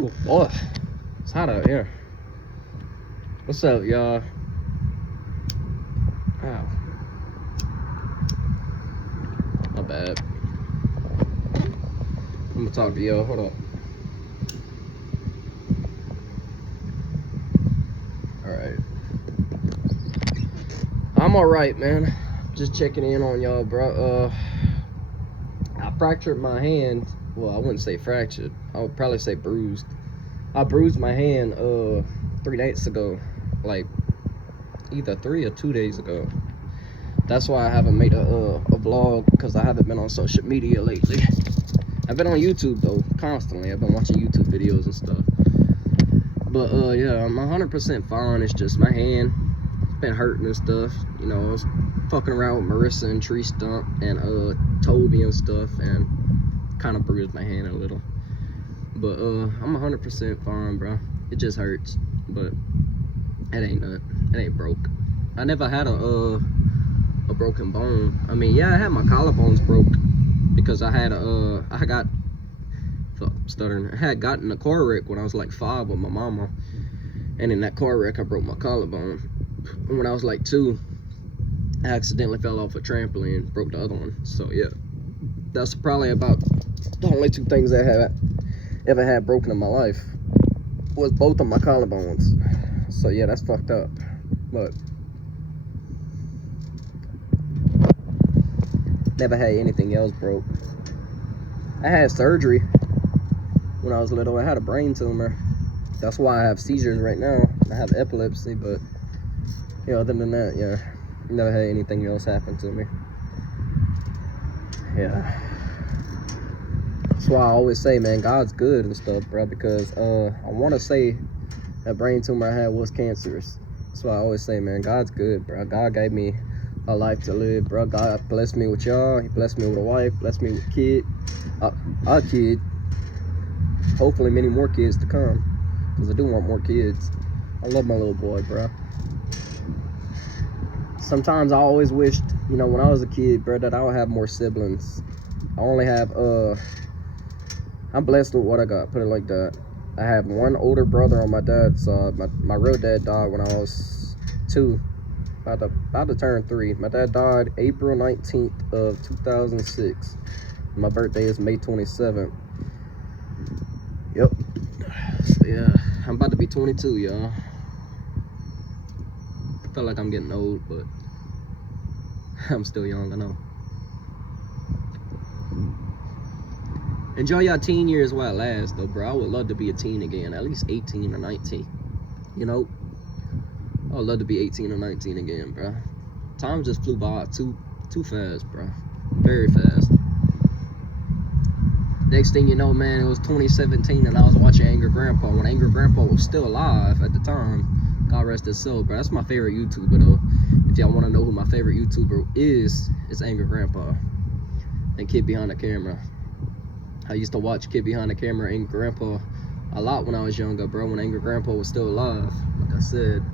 Ooh, boy, it's hot out here. What's up, y'all? Ow. My bad. I'm gonna talk to y'all. Hold up. Alright. I'm alright, man. Just checking in on y'all, bro. I fractured my hand. Well, I wouldn't say fractured. I would probably say bruised. I bruised my hand 3 nights ago. Like, either 3 or 2 days ago. That's why I haven't made a vlog, because I haven't been on social media lately. I've been on YouTube though, constantly. I've been watching YouTube videos and stuff. But yeah, I'm 100% fine. It's just my hand. It's been hurting and stuff. You know, I was fucking around with Marissa and Tree Stump and Toby and stuff, and kind of bruised my hand a little. But I'm 100% fine, bro. It just hurts, but it ain't nothing. It ain't broke. I never had a broken bone. I mean, yeah, I had my collarbones broke because I had I had gotten a car wreck when I was like 5 with my mama, and in that car wreck I broke my collarbone. And when I was like 2, I accidentally fell off a trampoline, broke the other one. So yeah, that's probably about the only 2 things I have ever had broken in my life, was both of my collarbones. So yeah, that's fucked up. But never had anything else broke. I had surgery when I was little. I had a brain tumor. That's why I have seizures right now. I have epilepsy, but you know, other than that, yeah, never had anything else happen to me. Yeah. That's why I always say, man, God's good and stuff, bro, because I want to say that brain tumor I had was cancerous. That's why I always say, man, God's good, bro. God gave me a life to live, bro. God blessed me with y'all. He blessed me with a wife, blessed me with a kid, a kid. Hopefully many more kids to come, because I do want more kids. I love my little boy, bro. Sometimes I always wished, you know, when I was a kid, bro, that I would have more siblings. I only have I'm blessed with what I got, put it like that. I have 1 older brother on my dad's side. My real dad died when I was 2, about to turn 3. My dad died April 19th of 2006. My birthday is May 27th. Yep. So yeah, I'm about to be 22, y'all. I feel like I'm getting old, but I'm still young, I know. Enjoy your teen years while it lasts, though, bro. I would love to be a teen again, at least 18 or 19. You know, I would love to be 18 or 19 again, bro. Time just flew by too fast, bro. Very fast. Next thing you know, man, it was 2017 and I was watching Angry Grandpa when Angry Grandpa was still alive at the time. God rest his soul, bro. That's my favorite YouTuber, though. If y'all want to know who my favorite YouTuber is, it's Angry Grandpa and Kid Behind the Camera. I used to watch Kid Behind the Camera, Angry Grandpa, a lot when I was younger, bro. When Angry Grandpa was still alive, like I said,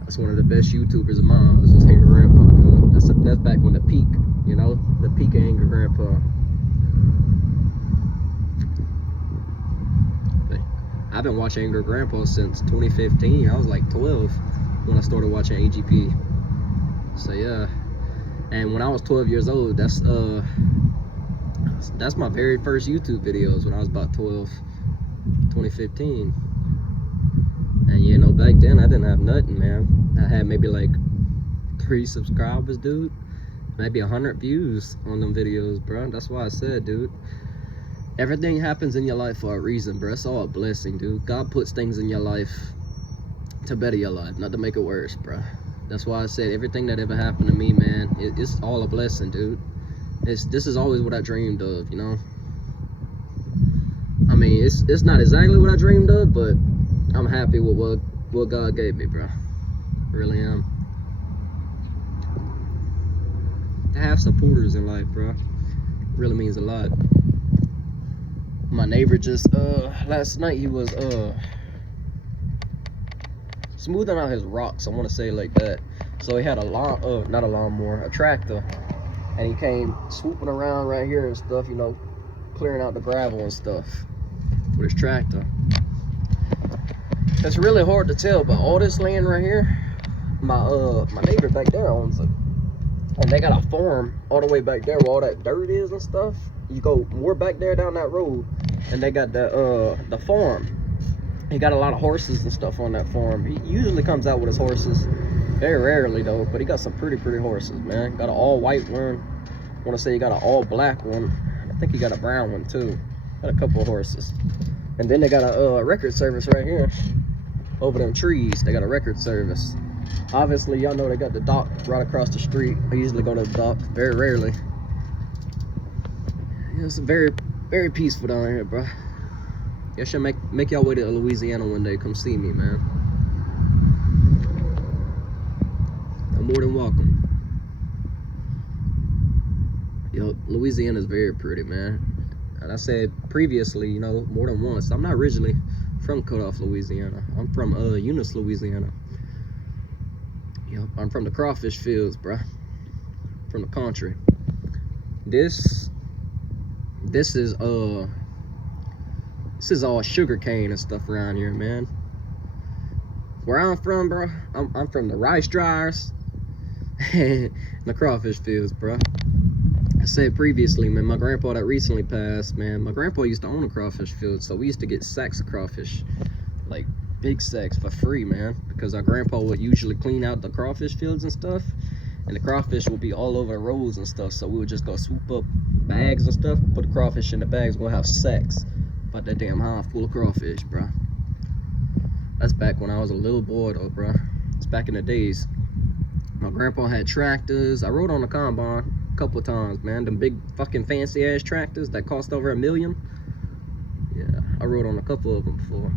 that's one of the best YouTubers of mine. This was Angry Grandpa, dude. That's back when the peak, you know, the peak of Angry Grandpa. I've been watching Angry Grandpa since 2015. I was like 12 when I started watching AGP. So yeah, and when I was 12 years old, that's my very first YouTube videos when I was about 12, 2015. And you know, back then I didn't have nothing, man. I had maybe like 3 subscribers, dude. Maybe 100 views on them videos, bro. That's why I said, dude, everything happens in your life for a reason, bro. It's all a blessing, dude. God puts things in your life to better your life, not to make it worse, bro. That's why I said everything that ever happened to me, man, it's all a blessing, dude. This is always what I dreamed of, you know. I mean, it's not exactly what I dreamed of, but I'm happy with what God gave me, bro. Really am. To have supporters in life, bro, really means a lot. My neighbor just last night, he was smoothing out his rocks, I want to say it like that. So he had a not a lawnmower, a tractor, and he came swooping around right here and stuff, you know, clearing out the gravel and stuff. with his tractor. It's really hard to tell, but all this land right here, my neighbor back there owns it. And they got a farm all the way back there where all that dirt is and stuff. You go more back there down that road, and they got the farm. He got a lot of horses and stuff on that farm. He usually comes out with his horses, very rarely though, but he got some pretty horses, man. Got an all white one. I want to say he got an all black one. I think he got a brown one too. Got a couple of horses. And then they got a record service right here over them trees. They got a record service. Obviously, y'all know they got the dock right across the street. I usually go to the dock, very rarely. Yeah, it's very peaceful down here, bro. Y'all should make y'all way to Louisiana one day. Come see me, man. You're more than welcome. Yo, Louisiana is very pretty, man. And I said previously, you know, more than once, I'm not originally from Cutoff, Louisiana. I'm from Eunice, Louisiana. Yep, I'm from the crawfish fields, bruh. From the country. This is all sugar cane and stuff around here, man. Where I'm from, bro, I'm from the rice dryers and the crawfish fields, bro. I said previously, man, my grandpa that recently passed, man, my grandpa used to own a crawfish field, so we used to get sacks of crawfish, like big sacks for free, man, because our grandpa would usually clean out the crawfish fields and stuff, and the crawfish would be all over the roads and stuff, so we would just go swoop up bags and stuff, put the crawfish in the bags. We'll have sacks about that damn high full of crawfish, bro. That's back when I was a little boy though, bro. It's back in the days. My grandpa had tractors. I rode on the combine a couple of times, man. Them big fucking fancy ass tractors that cost over $1 million. Yeah, I rode on a couple of them before.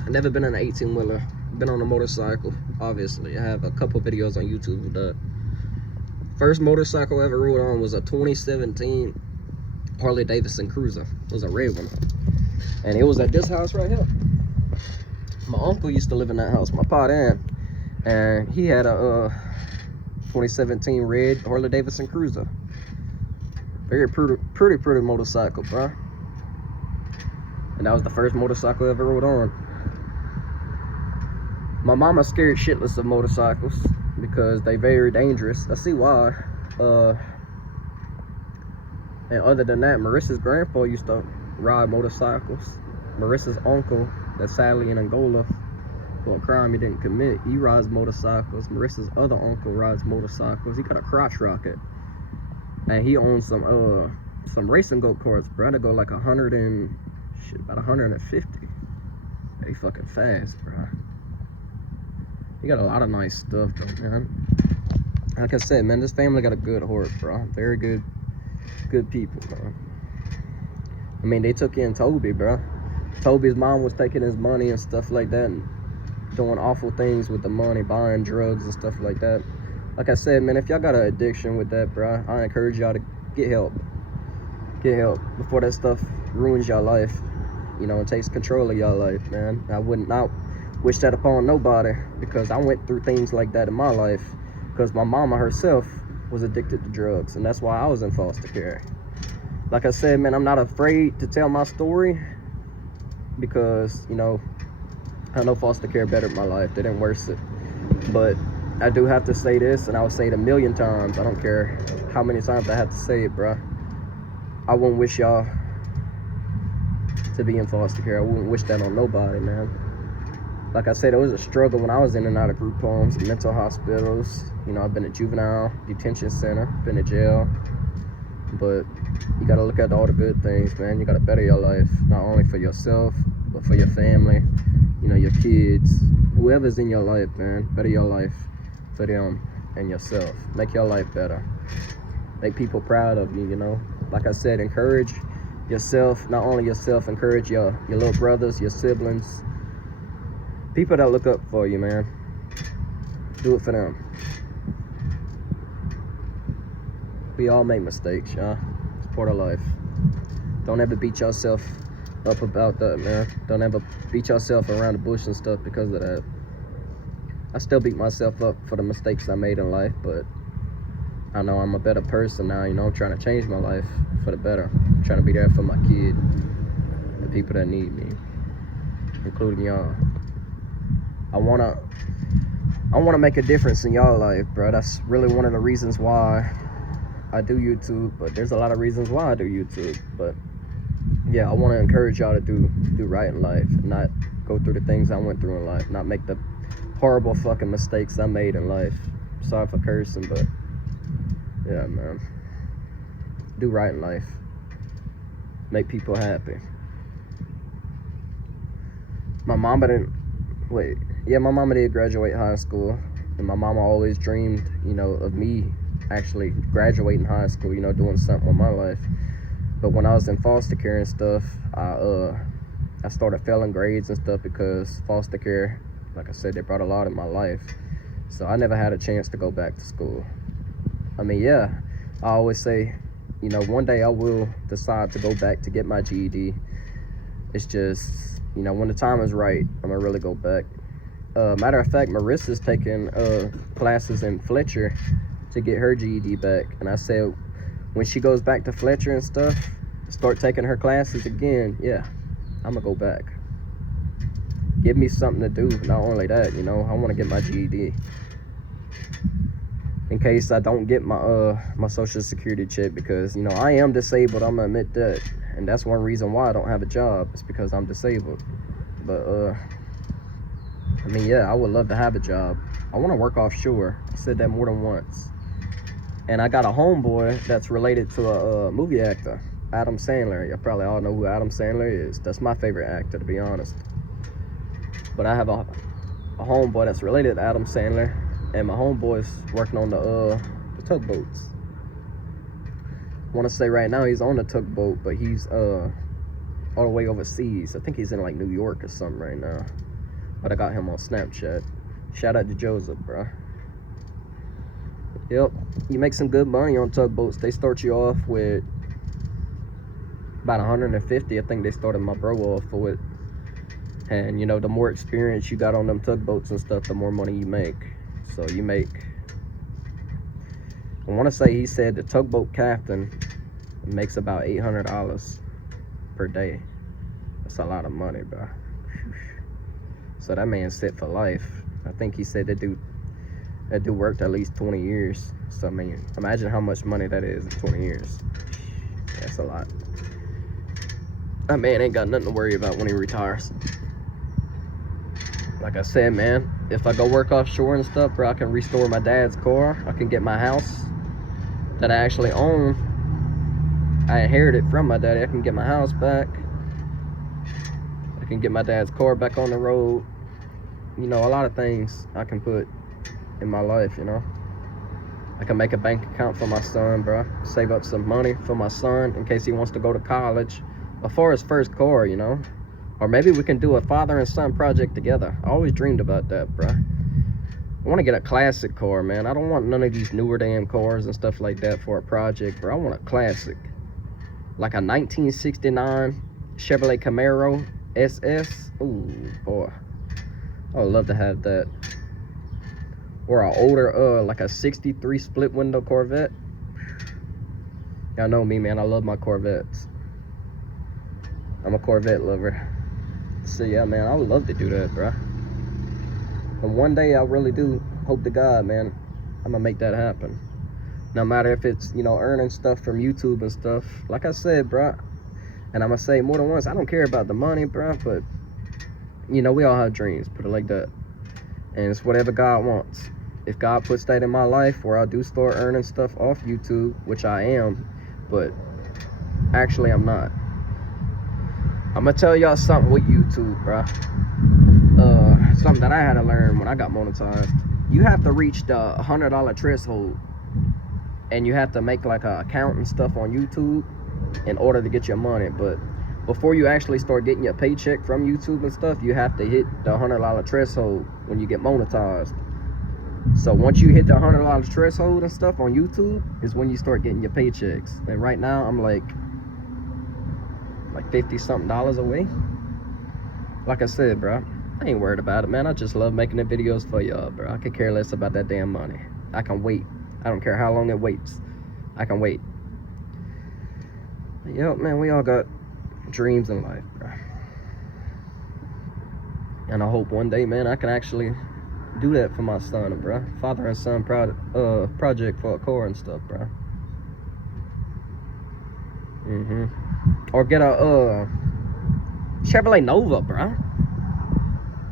I've never been on an 18-wheeler. Been on a motorcycle, obviously. I have a couple videos on YouTube with that. First motorcycle I ever rode on was a 2017 Harley Davidson Cruiser. It was a red one. And it was at this house right here. My uncle used to live in that house, my pa Dan. And he had a 2017 red Harley Davidson Cruiser. Very pretty motorcycle, bro. And that was the first motorcycle I ever rode on. My mama scared shitless of motorcycles because they very dangerous. I see why. And other than that, Marissa's grandpa used to ride motorcycles. Marissa's uncle, that's sadly in Angola for a crime he didn't commit, he rides motorcycles. Marissa's other uncle rides motorcycles. He got a crotch rocket, and he owns some racing go-karts, bro. They go like about 150. They fucking fast, bro. He got a lot of nice stuff though, man. Like I said, man, this family got a good heart, bro. Very good people, bro. I mean, they took in Toby, bro. Toby's mom was taking his money and stuff like that and doing awful things with the money, buying drugs and stuff like that. Like I said, man, if y'all got an addiction with that, bro, I encourage y'all to get help. Get help before that stuff ruins your life, you know, and takes control of your life, man. I would not wish that upon nobody, because I went through things like that in my life because my mama herself was addicted to drugs, and that's why I was in foster care. Like I said, man, I'm not afraid to tell my story because, you know, I know foster care bettered my life. They didn't worse it. But I do have to say this, and I'll say it 1,000,000 times. I don't care how many times I have to say it, bro. I wouldn't wish y'all to be in foster care. I wouldn't wish that on nobody, man. Like I said, it was a struggle when I was in and out of group homes and mental hospitals. You know, I've been at juvenile detention center, been to jail. But you gotta look at all the good things, man. You gotta better your life, not only for yourself, but for your family, you know, your kids, whoever's in your life, man. Better your life for them and yourself. Make your life better. Make people proud of you, you know. Like I said, encourage yourself, not only yourself, encourage your little brothers, your siblings, people that look up for you, man. Do it for them. We all make mistakes, y'all. It's part of life. Don't ever beat yourself up about that, man. Don't ever beat yourself around the bush and stuff because of that. I still beat myself up for the mistakes I made in life, but I know I'm a better person now, you know. I'm trying to change my life for the better. I'm trying to be there for my kid, the people that need me, including y'all. I wanna make a difference in y'all life, bro. That's really one of the reasons why I do YouTube, but there's a lot of reasons why I do YouTube. But yeah, I want to encourage y'all to do right in life, and not go through the things I went through in life, not make the horrible fucking mistakes I made in life. Sorry for cursing, but yeah, man. Do right in life. Make people happy. My mama did graduate high school, and my mama always dreamed, you know, of me actually graduating high school, you know, doing something with my life. But when I was in foster care and stuff, I started failing grades and stuff because foster care, like I said, they brought a lot in my life. So I never had a chance to go back to school. I mean, yeah, I always say, you know, one day I will decide to go back to get my GED. It's just, you know, when the time is right, I'm gonna really go back. Matter of fact, Marissa's taking classes in Fletcher to get her GED back. And I said, when she goes back to Fletcher and stuff, start taking her classes again, yeah, I'm gonna go back. Give me something to do. Not only that, you know, I want to get my GED. In case I don't get my my Social Security check, because, you know, I am disabled, I'm gonna admit that. And that's one reason why I don't have a job. It's because I'm disabled. But I mean, yeah, I would love to have a job. I want to work offshore. I said that more than once. And I got a homeboy that's related to a movie actor, Adam Sandler. You probably all know who Adam Sandler is. That's my favorite actor, to be honest. But I have a homeboy that's related to Adam Sandler, and my homeboy's working on the tugboats. I want to say right now he's on the tugboat, but he's all the way overseas. I think he's in like New York or something right now. But I got him on Snapchat. Shout out to Joseph, bro. Yep, you make some good money on tugboats. They start you off with about 150. I think they started my bro off for it. And, you know, the more experience you got on them tugboats and stuff, the more money you make. So you make, I want to say he said the tugboat captain makes about $800 per day. That's a lot of money, bro. So that man's set for life. I think he said that dude worked at least 20 years. So I mean, imagine how much money that is in 20 years. That's a lot. That man ain't got nothing to worry about when he retires. Like I said, man, if I go work offshore and stuff, bro, I can restore my dad's car. I can get my house that I actually own. I inherited from my daddy. I can get my house back. I can get my dad's car back on the road. You know, a lot of things I can put in my life, you know. I can make a bank account for my son, bro. Save up some money for my son in case he wants to go to college. Before his first car, you know. Or maybe we can do a father and son project together. I always dreamed about that, bro. I want to get a classic car, man. I don't want none of these newer damn cars and stuff like that for a project, bro. I want a classic. Like a 1969 Chevrolet Camaro SS. Ooh, boy. I would love to have that. Or an older, like a 63 split window Corvette. Y'all know me, man. I love my Corvettes. I'm a Corvette lover. So yeah, man, I would love to do that, bro. And one day I really do hope to God, man, I'm gonna make that happen. No matter if it's, you know, earning stuff from YouTube and stuff. Like I said, bro, and I'm gonna say more than once, I don't care about the money, bro, but, you know, we all have dreams, put it like that. And it's whatever God wants. If God puts that in my life where I do start earning stuff off YouTube, which I am, but actually I'm not. I'm gonna tell y'all something with YouTube, bro. Something that I had to learn when I got monetized. You have to reach the $100 threshold, and you have to make like an account and stuff on YouTube in order to get your money. But before you actually start getting your paycheck from YouTube and stuff, you have to hit the $100 threshold when you get monetized. So once you hit the $100 threshold and stuff on YouTube is when you start getting your paychecks. And right now I'm like 50 something dollars away. Like I said, bro, I ain't worried about it, man. I just love making the videos for y'all, bro. I could care less about that damn money. I can wait. I don't care how long it waits. I can wait. Yep, man, we all got dreams in life, bro. And I hope one day, man, I can actually do that for my son, bro. Father and son project for a car and stuff, bro. Or get a Chevrolet Nova, bro.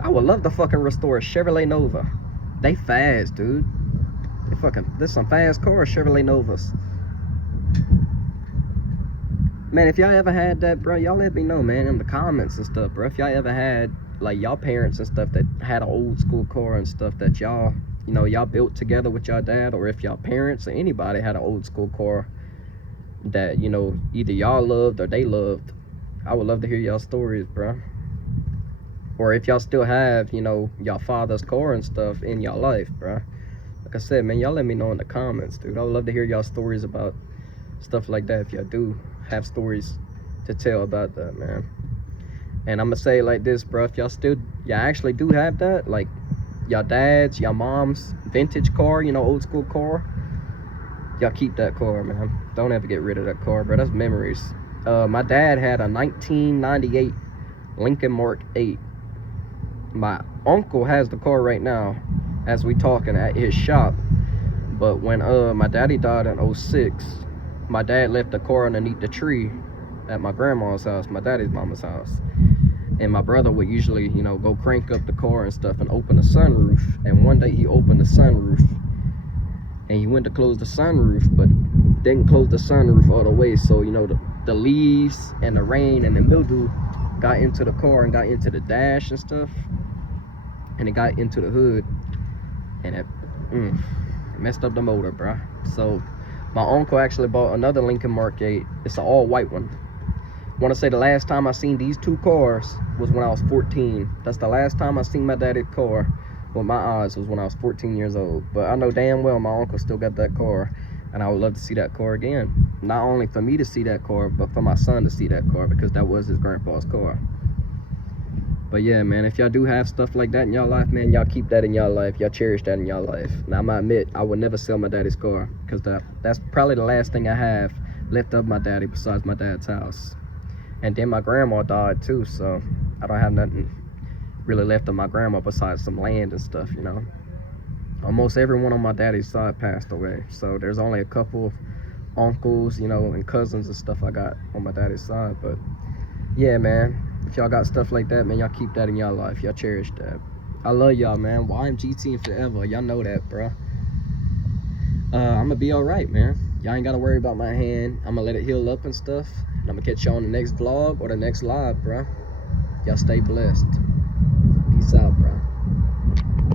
I would love to fucking restore a Chevrolet Nova. They fast, dude. There's some fast cars, Chevrolet Novas. Man, if y'all ever had that, bro, y'all let me know, man, in the comments and stuff, bro. If y'all ever had, like, y'all parents and stuff that had an old school car and stuff that y'all, you know, y'all built together with y'all dad, or if y'all parents or anybody had an old school car that, you know, either y'all loved or they loved. I would love to hear y'all stories, bro. Or if y'all still have, you know, y'all father's car and stuff in y'all life, bro. Like I said, man, y'all let me know in the comments, dude. I would love to hear y'all stories about stuff like that if y'all do have stories to tell about that, man. And I'm gonna say it like this, bro. If y'all actually do have that, like y'all dad's, y'all mom's vintage car, you know, old school car, y'all keep that car, man. Don't ever get rid of that car, bro. That's memories. My dad had a 1998 Lincoln Mark 8. My uncle has the car right now as we talking at his shop. But when my daddy died in 06, my dad left the car underneath the tree at my grandma's house, my daddy's mama's house. And my brother would usually, you know, go crank up the car and stuff and open the sunroof. And one day he opened the sunroof and he went to close the sunroof, but didn't close the sunroof all the way. So, you know, the leaves and the rain and the mildew got into the car and got into the dash and stuff. And it got into the hood. And it messed up the motor, bro. So my uncle actually bought another Lincoln Mark 8. It's an all white one. I want to say the last time I seen these two cars was when I was 14. That's the last time I seen my daddy's car with my eyes, was when I was 14 years old. But I know damn well my uncle still got that car, and I would love to see that car again. Not only for me to see that car, but for my son to see that car, because that was his grandpa's car. But yeah, man, if y'all do have stuff like that in y'all life, man, y'all keep that in y'all life. Y'all cherish that in y'all life. Now, I'm gonna admit, I would never sell my daddy's car, because that's probably the last thing I have left of my daddy besides my dad's house. And then my grandma died too, so I don't have nothing really left of my grandma besides some land and stuff, you know. Almost everyone on my daddy's side passed away, so there's only a couple of uncles, you know, and cousins and stuff I got on my daddy's side. But yeah, man, if y'all got stuff like that, man, y'all keep that in y'all life. Y'all cherish that. I love y'all, man. ymg4L and forever. Y'all know that, bro. I'm gonna be all right, man. Y'all ain't gotta worry about my hand. I'm gonna let it heal up and stuff. And I'm gonna catch y'all on the next vlog or the next live, bro. Y'all stay blessed. Peace out, bro.